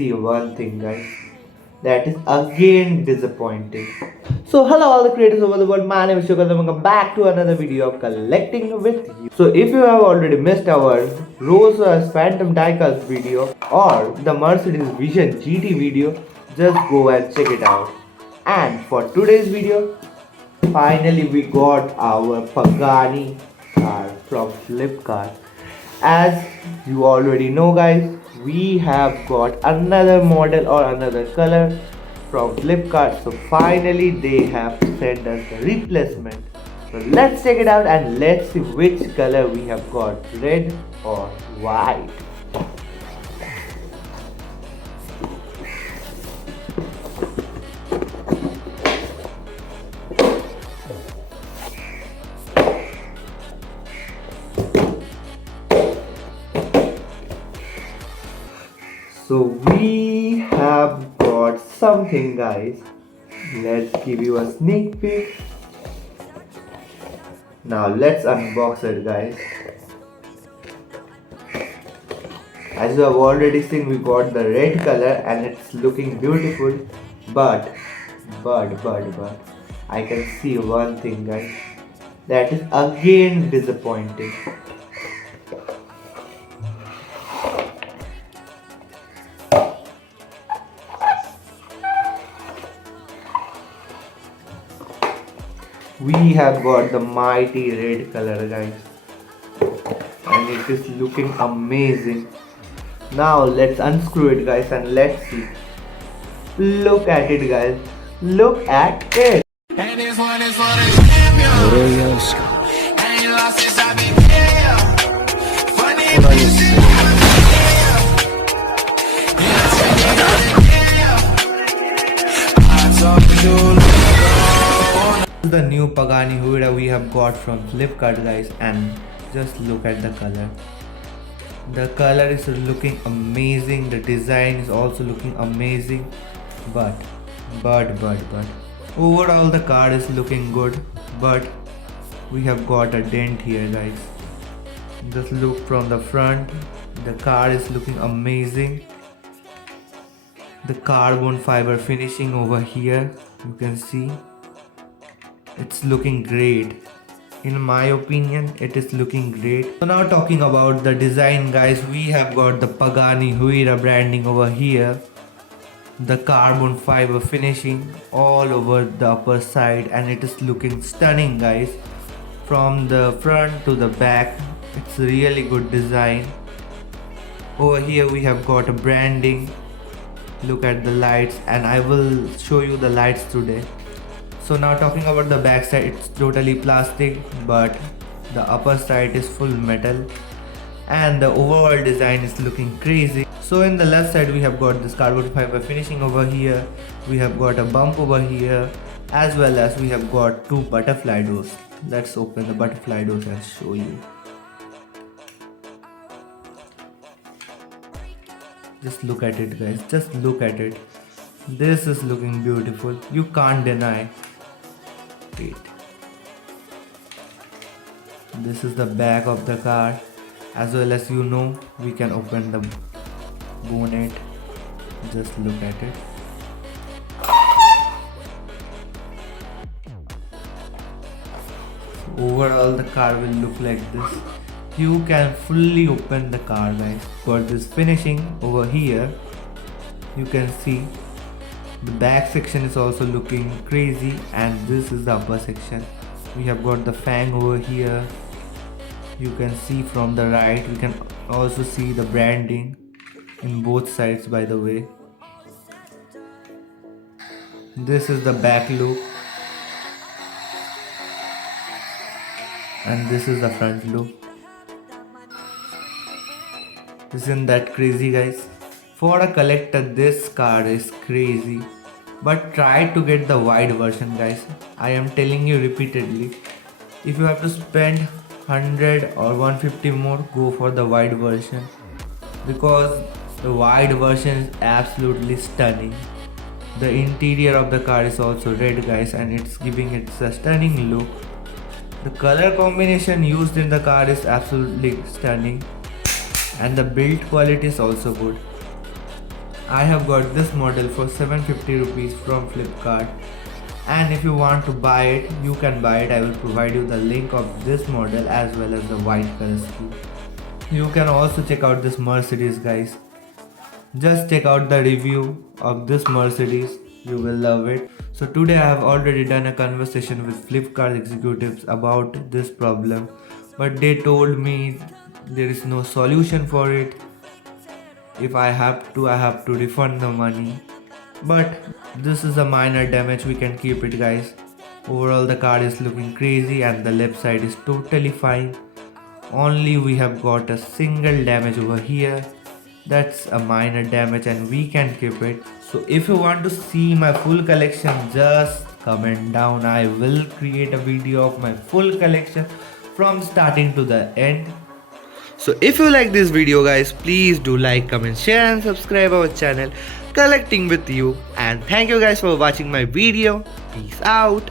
see one thing, guys. That is again disappointing. So hello all the creators over the world, my name is Shukar and welcome back to another video of collecting with you. So if you have already missed our Rolls Royce Phantom Diecast video or the Mercedes Vision GT video, just go and check it out. And for today's video, finally we got our Pagani car from Flipkart. As you already know guys, we have got another model or another color from Flipkart. So finally they have sent us the replacement. So let's check it out and let's see which color we have got, red or white. So we have got something guys. Let's give you a sneak peek. Now let's unbox it guys. As you have already seen, we got the red color and it's looking beautiful, but I can see one thing guys. That is again disappointing. We have got the mighty red color guys and it is looking amazing. Now let's unscrew it guys and let's see. Look at it guys. Look at it. And this one is for the champions. I ain't lost since I've been here. Funny the new Pagani Huayra we have got from Flipkart guys, and just look at the color. The color is looking amazing, the design is also looking amazing, but overall the car is looking good, but we have got a dent here guys. Just look from the front, the car is looking amazing. The carbon fiber finishing over here, you can see it's looking great. In my opinion, it is looking great. So now talking about the design guys, we have got the Pagani Huayra branding over here. The carbon fiber finishing all over the upper side and it is looking stunning guys. From the front to the back, it's really good design. Over here we have got a branding. Look at the lights and I will show you the lights today. So now talking about the back side, it's totally plastic but the upper side is full metal and the overall design is looking crazy. So in the left side we have got this carbon fiber finishing over here, we have got a bump over here, as well as we have got two butterfly doors. Let's open the butterfly doors and show you. Just look at it guys, just look at it. This is looking beautiful, you can't deny. Wait. This is the back of the car, as well as you know we can open the bonnet. Just look at it. So overall the car will look like this. You can fully open the car guys. For this finishing over here, you can see the back section is also looking crazy and this is the upper section. We have got the fang over here. You can see from the right, we can also see the branding in both sides by the way. This is the back look and this is the front look. Isn't that crazy guys? For a collector this car is crazy, but try to get the wide version guys. I am telling you repeatedly, if you have to spend 100 or 150 more, go for the wide version, because the wide version is absolutely stunning. The interior of the car is also red guys and it's giving it a stunning look. The color combination used in the car is absolutely stunning and the build quality is also good. I have got this model for 750 rupees from Flipkart, and if you want to buy it, you can buy it. I will provide you the link of this model as well as the white color scheme. You can also check out this Mercedes, guys. Just check out the review of this Mercedes, you will love it. So today I have already done a conversation with Flipkart executives about this problem, but they told me there is no solution for it. If I have to refund the money. But this is a minor damage, we can keep it, guys. Overall the car is looking crazy and the left side is totally fine. Only we have got a single damage over here. That's a minor damage and we can keep it. So if you want to see my full collection, just comment down. I will create a video of my full collection from starting to the end. So if you like this video, guys, please do like, comment, share and subscribe our channel Collecting with You. And thank you guys for watching my video. Peace out.